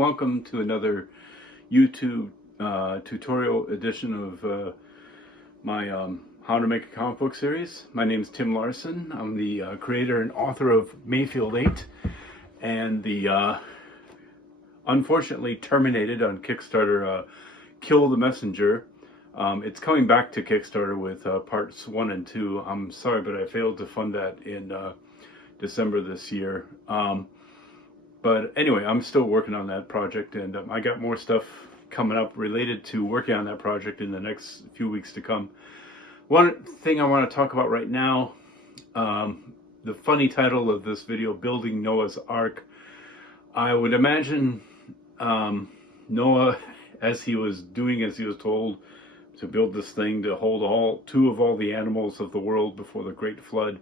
welcome to another YouTube tutorial edition of my How to Make a Comic Book series. My name is Tim Larson. I'm the creator and author of Mayfield 8 and the unfortunately terminated on Kickstarter Kill the Messenger. It's coming back to Kickstarter with parts 1 and 2. I'm sorry, but I failed to fund that in December this year. But anyway, I'm still working on that project, and I got more stuff coming up related to working on that project in the next few weeks to come. One thing I want to talk about right now, the funny title of this video, Building Noah's Ark. I would imagine Noah, as he was told to build this thing to hold two of all the animals of the world before the Great Flood,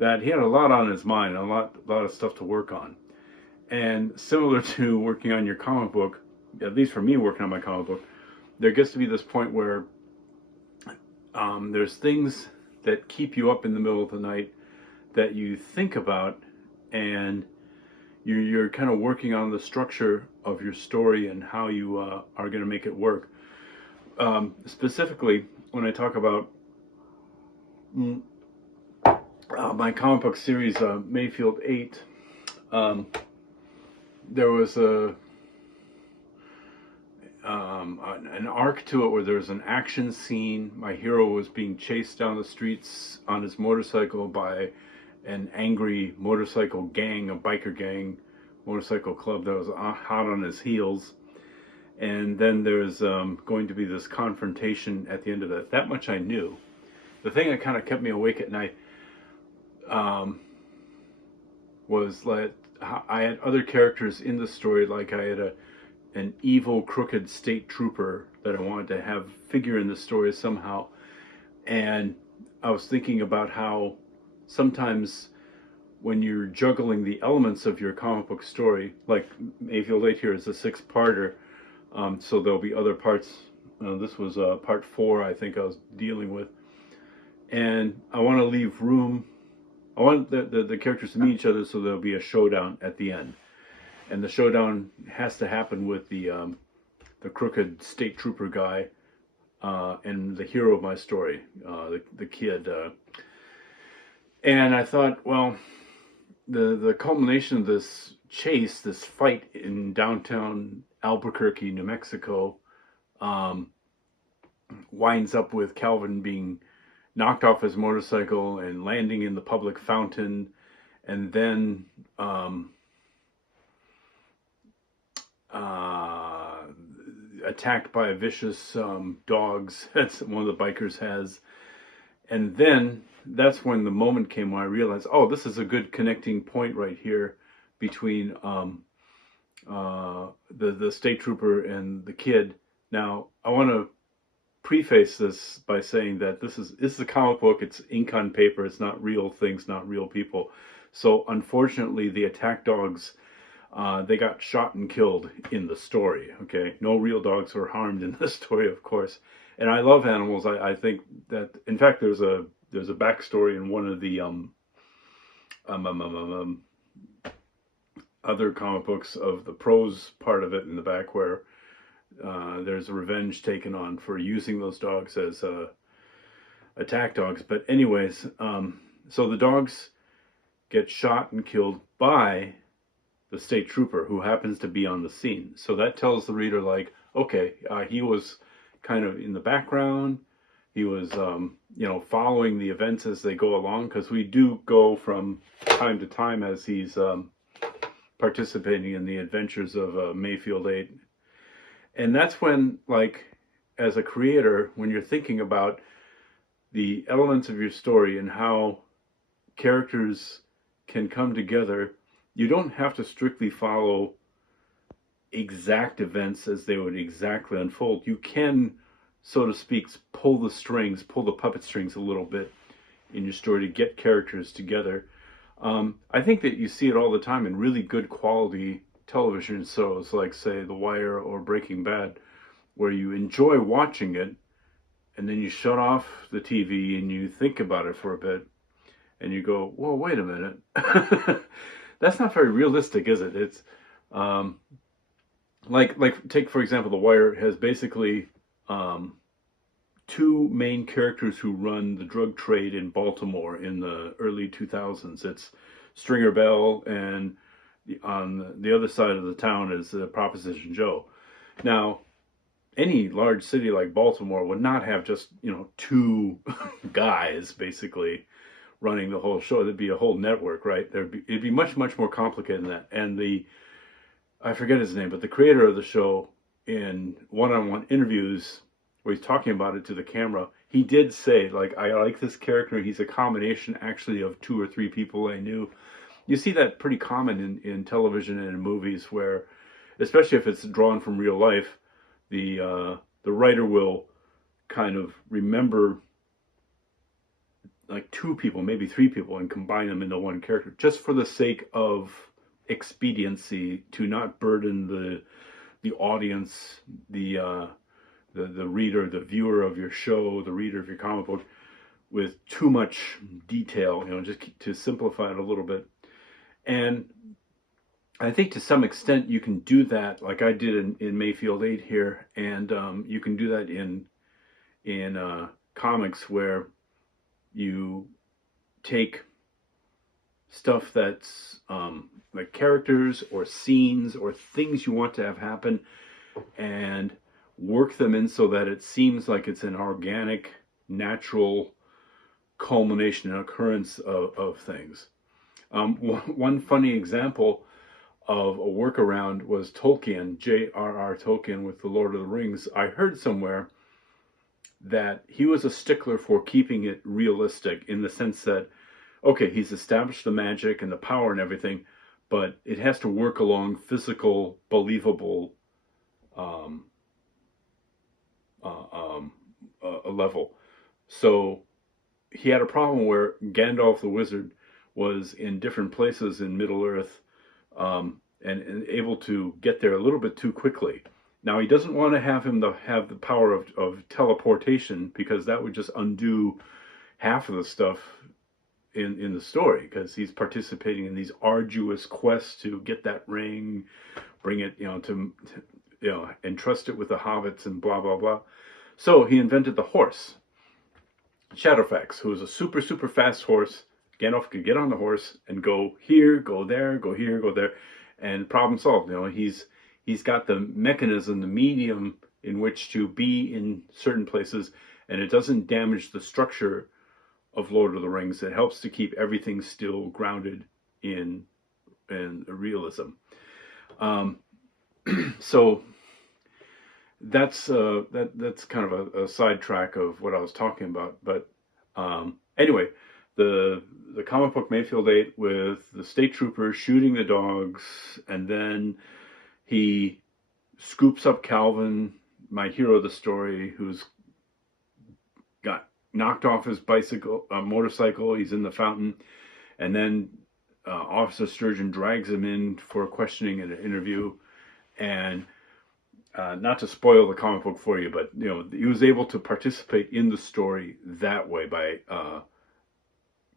that he had a lot on his mind, a lot of stuff to work on. And similar to working on your comic book, at least for me working on my comic book, there gets to be this point where there's things that keep you up in the middle of the night that you think about, and you're kind of working on the structure of your story and how you are going to make it work. Specifically, when I talk about my comic book series, Mayfield 8, there was an arc to it where there's an action scene. My hero was being chased down the streets on his motorcycle by an angry motorcycle gang, a biker gang, motorcycle club that was hot on his heels. And then there's going to be this confrontation at the end of that. That much I knew. The thing that kind of kept me awake at night was that I had other characters in the story, like I had an evil, crooked state trooper that I wanted to have figure in the story somehow. And I was thinking about how sometimes when you're juggling the elements of your comic book story, like Mayfield 8 here is a 6-parter, so there'll be other parts. This was part 4, I think I was dealing with. And I want to leave room. I want the characters to meet each other, so there'll be a showdown at the end. And the showdown has to happen with the crooked state trooper guy and the hero of my story, the kid. And I thought, well, the culmination of this chase, this fight in downtown Albuquerque, New Mexico, winds up with Calvin being knocked off his motorcycle and landing in the public fountain, and then attacked by vicious dogs that's one of the bikers has. And then that's when the moment came where I realized, oh, this is a good connecting point right here between the state trooper and the kid. Now, I want to preface this by saying that this is a comic book. It's ink on paper. It's not real things, not real people. So unfortunately, the attack dogs, they got shot and killed in the story. Okay, no real dogs were harmed in the story, of course. And I love animals. I think that, in fact, there's a backstory in one of the other comic books of the prose part of it in the back, where there's a revenge taken on for using those dogs as attack dogs. But anyways, so the dogs get shot and killed by the state trooper, who happens to be on the scene. So that tells the reader, like, okay, he was kind of in the background. He was, following the events as they go along, because we do go from time to time as he's participating in the adventures of Mayfield 8. And that's when, like, as a creator, when you're thinking about the elements of your story and how characters can come together, you don't have to strictly follow exact events as they would exactly unfold. You can, so to speak, pull the puppet strings a little bit in your story to get characters together. I think that you see it all the time in really good quality television shows, like, say, The Wire or Breaking Bad, where you enjoy watching it, and then you shut off the TV and you think about it for a bit, and you go, whoa, wait a minute. That's not very realistic, is it? It's like take for example, The Wire has basically um, two main characters who run the drug trade in Baltimore in the early 2000s. It's Stringer Bell, and on the other side of the town is Proposition Joe. Now, any large city like Baltimore would not have just, two guys basically running the whole show. There'd be a whole network, right? It'd be much, much more complicated than that. And I forget his name, but the creator of the show, in one-on-one interviews where he's talking about it to the camera, he did say, like, I like this character. He's a combination actually of two or three people I knew. You see that pretty common in television and in movies where, especially if it's drawn from real life, the writer will kind of remember like two people, maybe three people, and combine them into one character just for the sake of expediency, to not burden the audience, the reader, the viewer of your show, the reader of your comic book, with too much detail, just to simplify it a little bit. And I think to some extent you can do that, like I did in Mayfield 8 here, and you can do that in comics where you take stuff that's like characters or scenes or things you want to have happen, and work them in so that it seems like it's an organic, natural culmination and occurrence of things. One funny example of a workaround was Tolkien, J.R.R. Tolkien, with The Lord of the Rings. I heard somewhere that he was a stickler for keeping it realistic, in the sense that, okay, he's established the magic and the power and everything, but it has to work along physical, believable um, a level. So he had a problem where Gandalf the Wizard was in different places in Middle Earth, and able to get there a little bit too quickly. Now, he doesn't want to have him have the power of teleportation, because that would just undo half of the stuff in the story, because he's participating in these arduous quests to get that ring, bring it, entrust it with the hobbits and blah, blah, blah. So he invented the horse, Shadowfax, who was a super, super fast horse. Gandalf could get on the horse and go here, go there, go here, go there, and problem solved. He's got the mechanism, the medium in which to be in certain places, and it doesn't damage the structure of Lord of the Rings. It helps to keep everything still grounded in realism. So that's kind of a sidetrack of what I was talking about. But anyway, the comic book Mayfield 8, with the state troopers shooting the dogs, and then he scoops up Calvin, my hero of the story, who's got knocked off his motorcycle. He's in the fountain, and then Officer Sturgeon drags him in for questioning and an interview. And not to spoil the comic book for you, but he was able to participate in the story that way by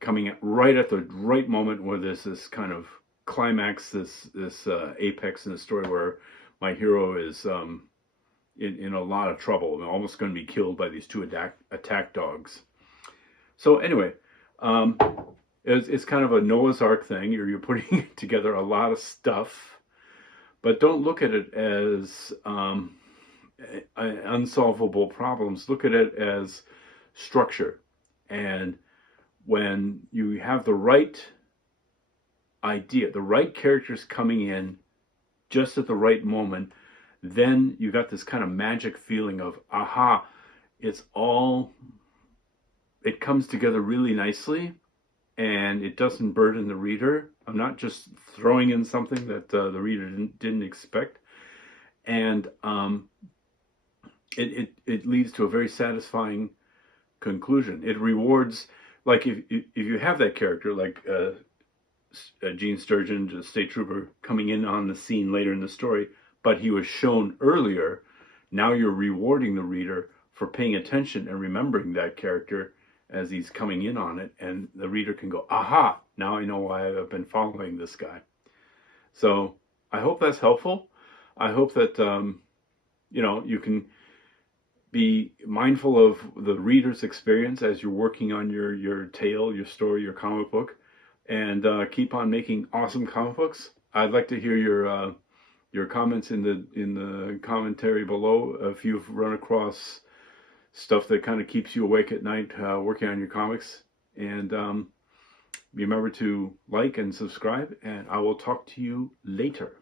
coming right at the right moment where there's this kind of climax, this apex in the story where my hero is in a lot of trouble and almost going to be killed by these two attack dogs. So anyway, it's kind of a Noah's Ark thing. You're putting together a lot of stuff, but don't look at it as unsolvable problems. Look at it as structure. And when you have the right idea, the right characters coming in just at the right moment, then you got this kind of magic feeling of, aha, it comes together really nicely, and it doesn't burden the reader. I'm not just throwing in something that the reader didn't expect. And it leads to a very satisfying conclusion. It rewards, like if you have that character, like Gene Sturgeon, the state trooper, coming in on the scene later in the story, but he was shown earlier, now you're rewarding the reader for paying attention and remembering that character as he's coming in on it, and the reader can go, aha, now I know why I've been following this guy. So I hope that's helpful. I hope that you can be mindful of the reader's experience as you're working on your tale, your story, your comic book, and keep on making awesome comic books. I'd like to hear your comments in the commentary below if you've run across stuff that kind of keeps you awake at night working on your comics. And remember to like and subscribe, and I will talk to you later.